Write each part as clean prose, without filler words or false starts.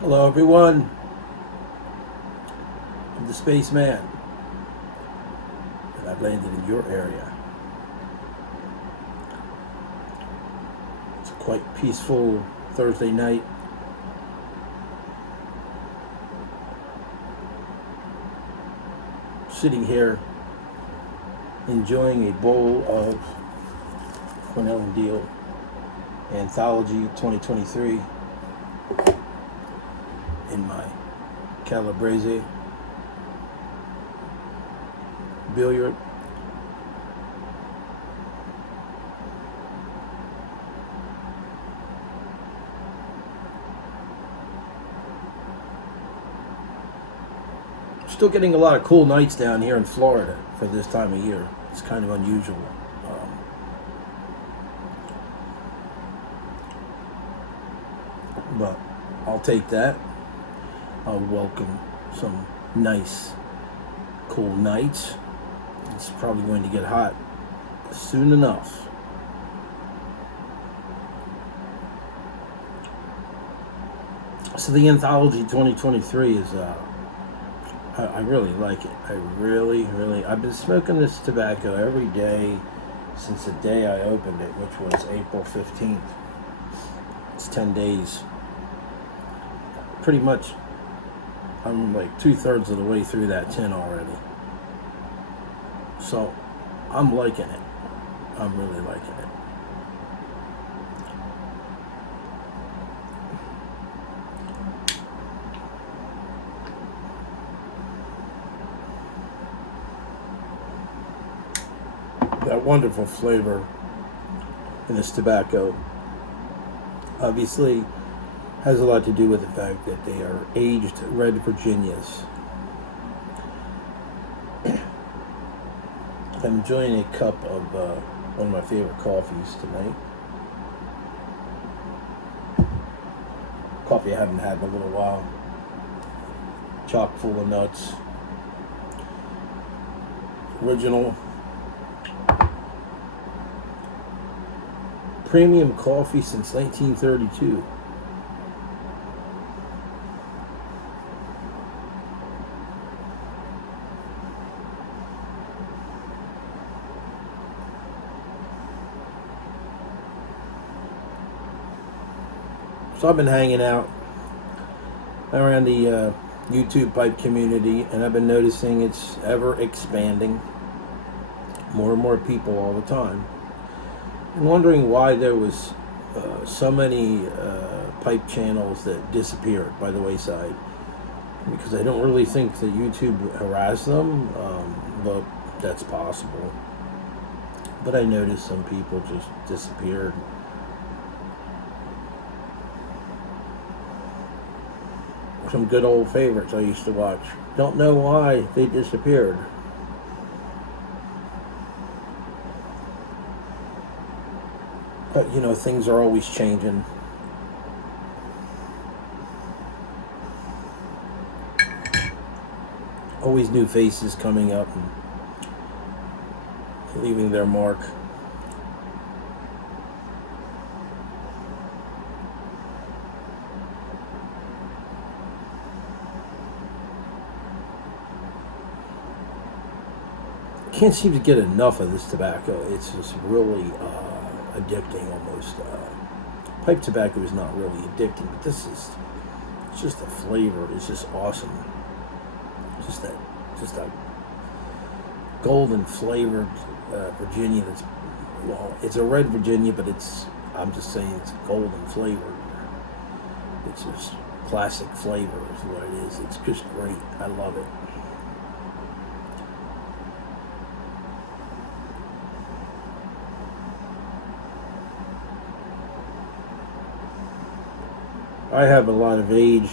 Hello everyone, I'm the Spaceman, and I've landed in your area. It's a quite peaceful Thursday night. Sitting here enjoying a bowl of Cornell and Deal Anthology 2023 in my Calabrese billiard. Still getting a lot of cool nights down here in Florida for this time of year. It's kind of unusual. But I'll take that. I'll welcome some nice, cool nights. It's probably going to get hot soon enough. So the Anthology 2023 is, I really like it. I really, I've been smoking this tobacco every day since the day I opened it, which was April 15th. It's 10 days. Pretty much, I'm like 2/3 of the way through that tin already. So, I'm liking it. I'm really liking it. That wonderful flavor in this tobacco obviously has a lot to do with the fact that they are aged red Virginias. I'm enjoying a cup of one of my favorite coffees tonight. Coffee I haven't had in a little while. Chock full of nuts. Original premium coffee since 1932. So I've been hanging out around the YouTube pipe community, and I've been noticing it's ever expanding. More and more people all the time. I'm wondering why there was so many pipe channels that disappeared by the wayside. Because I don't really think that YouTube harassed them, but that's possible. But I noticed some people just disappeared. Some good old favorites I used to watch. Don't know why they disappeared. But, you know, things are always changing. Always new faces coming up and leaving their mark. Can't seem to get enough of this tobacco. It's just really addicting almost. Pipe tobacco is not really addicting, but this is, it's just the flavor is just awesome. Just that golden flavored Virginia that's, well, it's a red Virginia, but I'm just saying it's golden flavored. It's just classic flavor is what it is. It's just great. I love it. I have a lot of aged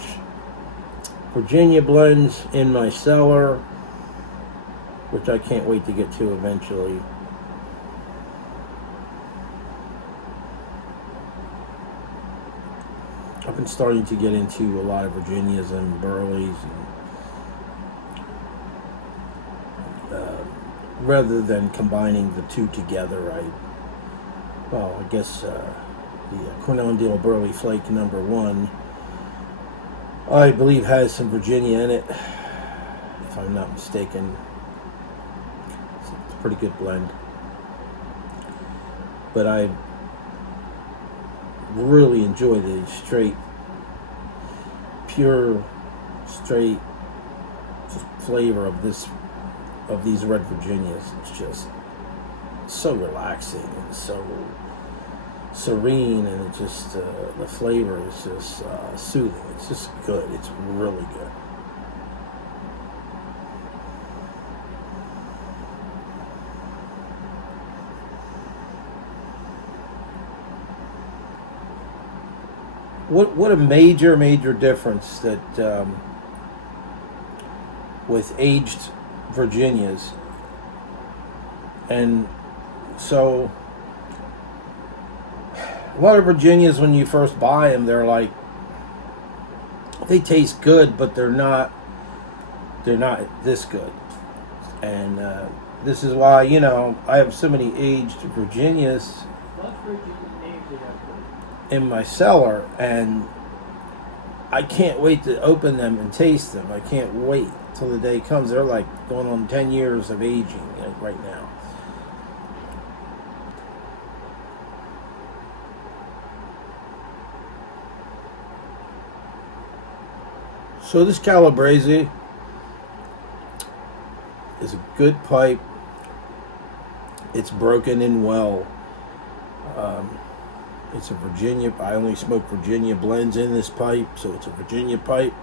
Virginia blends in my cellar, which I can't wait to get to eventually. I've been starting to get into a lot of Virginias and Burleys, and rather than combining the two together, I guess the Cornell and Deal Burley Flake number 1 I believe has some Virginia in it, if I'm not mistaken. It's a pretty good blend. But I really enjoy the straight, pure, straight flavor of these red Virginias. It's just so relaxing and so serene, and it just the flavor is just soothing. It's just good. It's really good. What a major difference that with aged Virginias. And so a lot of Virginias, when you first buy them, they taste good, but they're not this good. And this is why, I have so many aged Virginias in my cellar, and I can't wait to open them and taste them. I can't wait till the day comes. They're like going on 10 years of aging, like right now. So this Calabrese is a good pipe. It's broken in well. It's a Virginia. I only smoke Virginia blends in this pipe, so it's a Virginia pipe.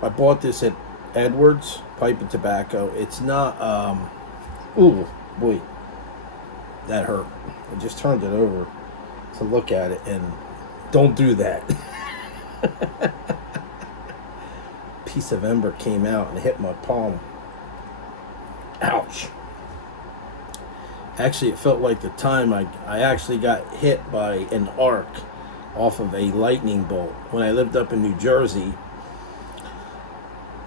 I bought this at Edwards Pipe and Tobacco. It's not. Ooh, boy, that hurt. I just turned it over to look at it, and don't do that. Piece of ember came out and hit my palm. Ouch. Actually, it felt like the time I actually got hit by an arc off of a lightning bolt. When I lived up in New Jersey,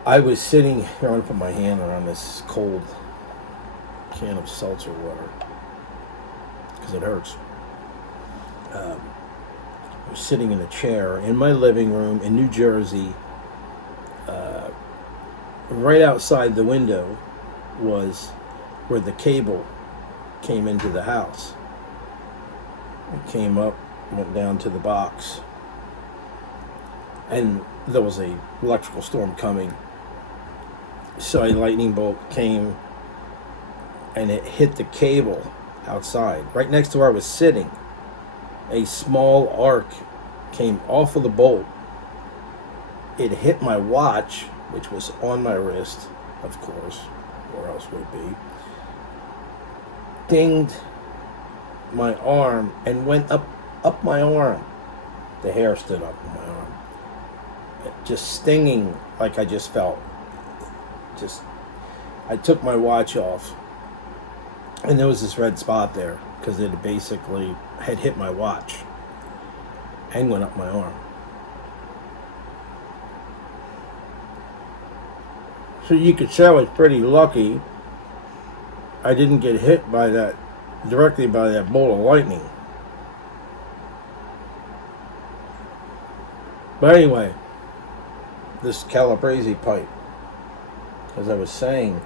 I was sitting here. I'm going to put my hand around this cold can of seltzer water because it hurts. I was sitting in a chair in my living room in New Jersey. Right outside the window was where the cable came into the house. It came up, went down to the box, and there was a electrical storm coming. So a lightning bolt came and it hit the cable outside, right next to where I was sitting. A small arc came off of the bolt. It hit my watch, which was on my wrist, of course, where else would it be? Dinged my arm and went up my arm. The hair stood up on my arm. Just stinging, like I just felt. I took my watch off, and there was this red spot there because it basically had hit my watch and went up my arm. So you could say I was pretty lucky I didn't get hit directly by that bolt of lightning. But anyway, this Calabrese pipe, as I was saying,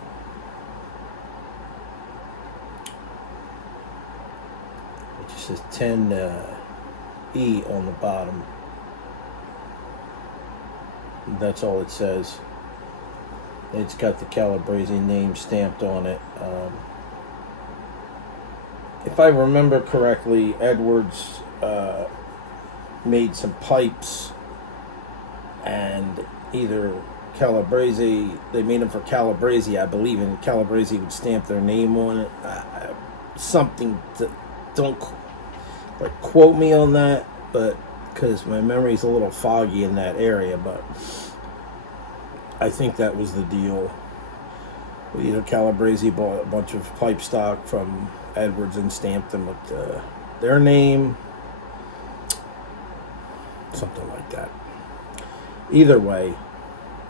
it just says 10E on the bottom. That's all it says. It's got the Calabrese name stamped on it. If I remember correctly, Edwards made some pipes, and either Calabrese, they made them for Calabrese, I believe, and Calabrese would stamp their name on it. Something to, don't quote me on that, but because my memory's a little foggy in that area, but I think that was the deal. Either Calabrese bought a bunch of pipe stock from Edwards and stamped them with their name, something like that. Either way,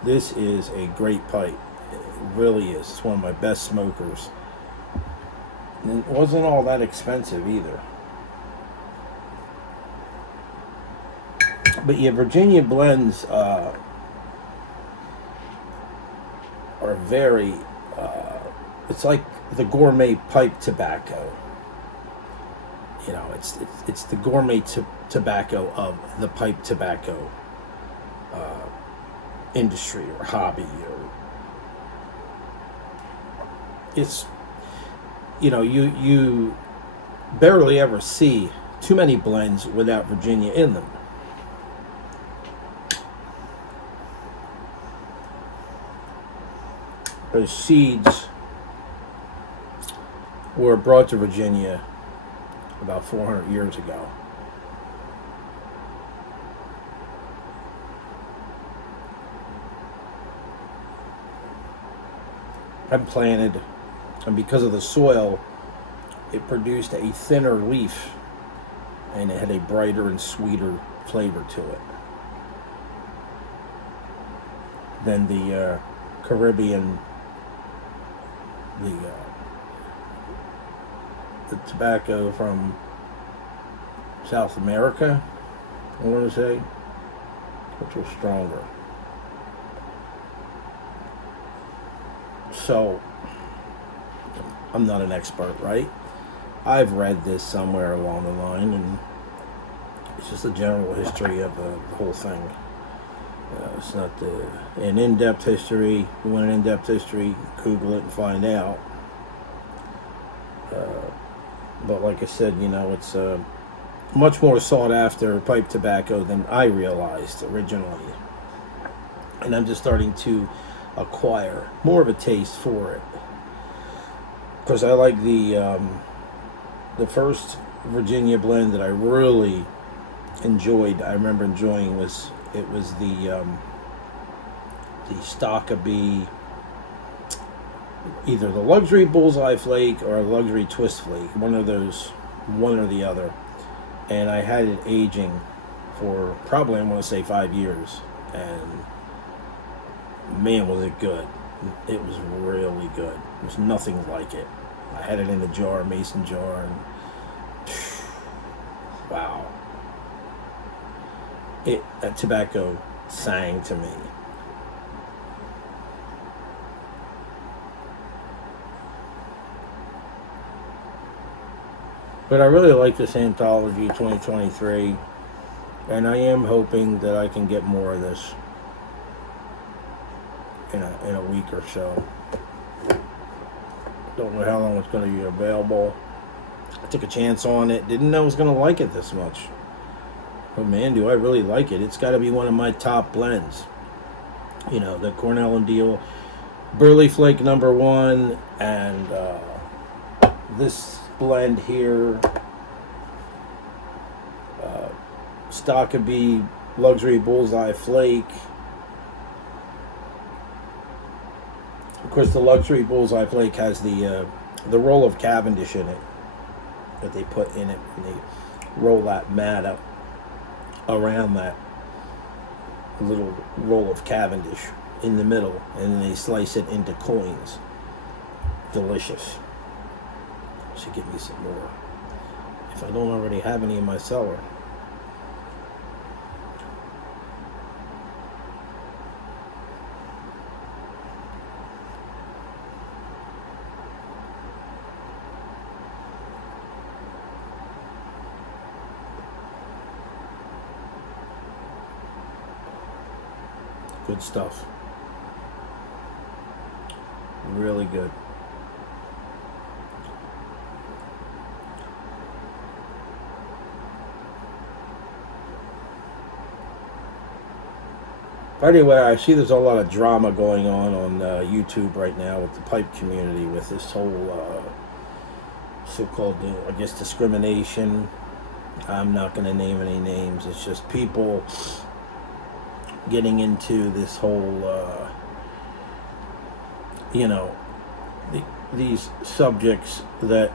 this is a great pipe. It really is. It's one of my best smokers. And it wasn't all that expensive either. But yeah, Virginia blends are very. It's like the gourmet pipe tobacco. You know, it's the gourmet tobacco of the pipe tobacco industry or hobby, or it's, you know, you barely ever see too many blends without Virginia in them. Those seeds were brought to Virginia about 400 years ago. And planted, and because of the soil, it produced a thinner leaf, and it had a brighter and sweeter flavor to it than the Caribbean, the tobacco from South America, I want to say, which was stronger. So, I'm not an expert, right? I've read this somewhere along the line, and it's just a general history of the whole thing. It's not an in-depth history. If you want an in-depth history, Google it and find out. But like I said, you know, it's much more sought after pipe tobacco than I realized originally. And I'm just starting to acquire more of a taste for it. Because I like the first Virginia blend that I really enjoyed. I remember enjoying the Stockabee, either the luxury bullseye flake or a luxury twist flake, one or the other. And I had it aging for probably, I want to say, 5 years, and man, was it good. It was really good. There's nothing like it. I had it in a jar, mason jar, and wow. That tobacco sang to me. But I really like this anthology 2023, and I am hoping that I can get more of this in a week or so. Don't know how long it's going to be available. I took a chance on it. Didn't know I was going to like it this much. But man, do I really like it. It's got to be one of my top blends. You know, the Cornell and Deal Burley Flake #1, and this blend here, Stockabee Luxury Bullseye Flake. Of course, the Luxury Bullseye Flake has the roll of Cavendish in it that they put in it, and they roll that mat up around that little roll of Cavendish in the middle, and then they slice it into coins. Delicious. Should give me some more if I don't already have any in my cellar. Good stuff. Really good. Anyway, I see there's a lot of drama going on YouTube right now with the pipe community, with this whole so-called, I guess, discrimination. I'm not going to name any names. It's just people getting into this whole, you know, these subjects that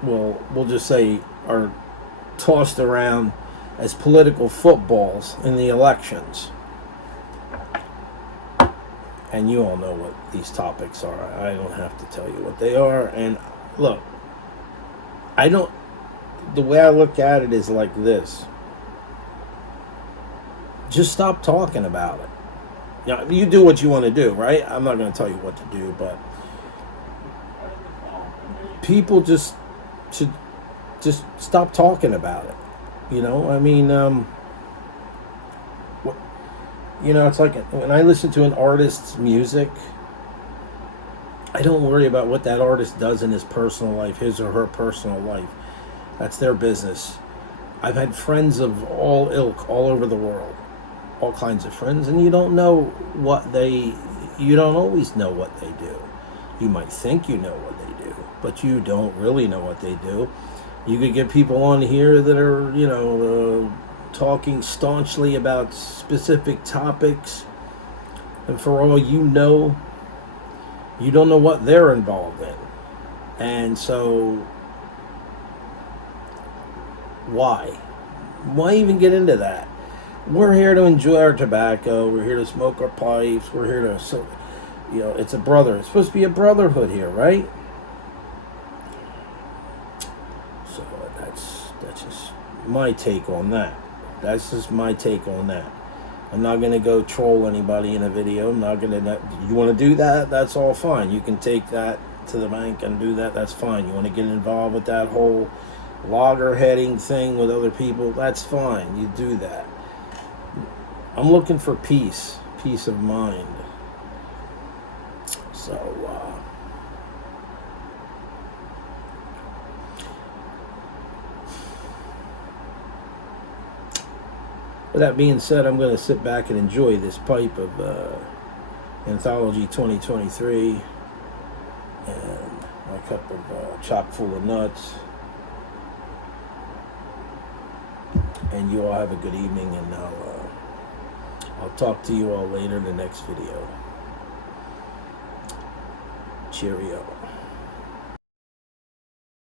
we'll just say are tossed around as political footballs in the elections. And you all know what these topics are. I don't have to tell you what they are. And look, I don't, the way I look at it is like this. Just stop talking about it. You do what you want to do, right? I'm not going to tell you what to do, but people just should just stop talking about it. I mean, it's like when I listen to an artist's music, I don't worry about what that artist does in his personal life, his or her personal life. That's their business. I've had friends of all ilk all over the world, all kinds of friends, and you don't always know what they do. You might think you know what they do, but you don't really know what they do. You could get people on here that are, talking staunchly about specific topics, and for all you know, you don't know what they're involved in. And so, why even get into that? We're here to enjoy our tobacco. We're here to smoke our pipes. We're here to, it's a it's supposed to be a brotherhood here, right? So that's just my take on that. That's just my take on that. I'm not going to go troll anybody in a video. I'm not going to, you want to do that? That's all fine. You can take that to the bank and do that. That's fine. You want to get involved with that whole loggerheading thing with other people? That's fine. You do that. I'm looking for peace of mind. So, with that being said, I'm going to sit back and enjoy this pipe of Anthology 2023 and my cup of chock full of nuts. And you all have a good evening, and I'll talk to you all later in the next video. Cheerio.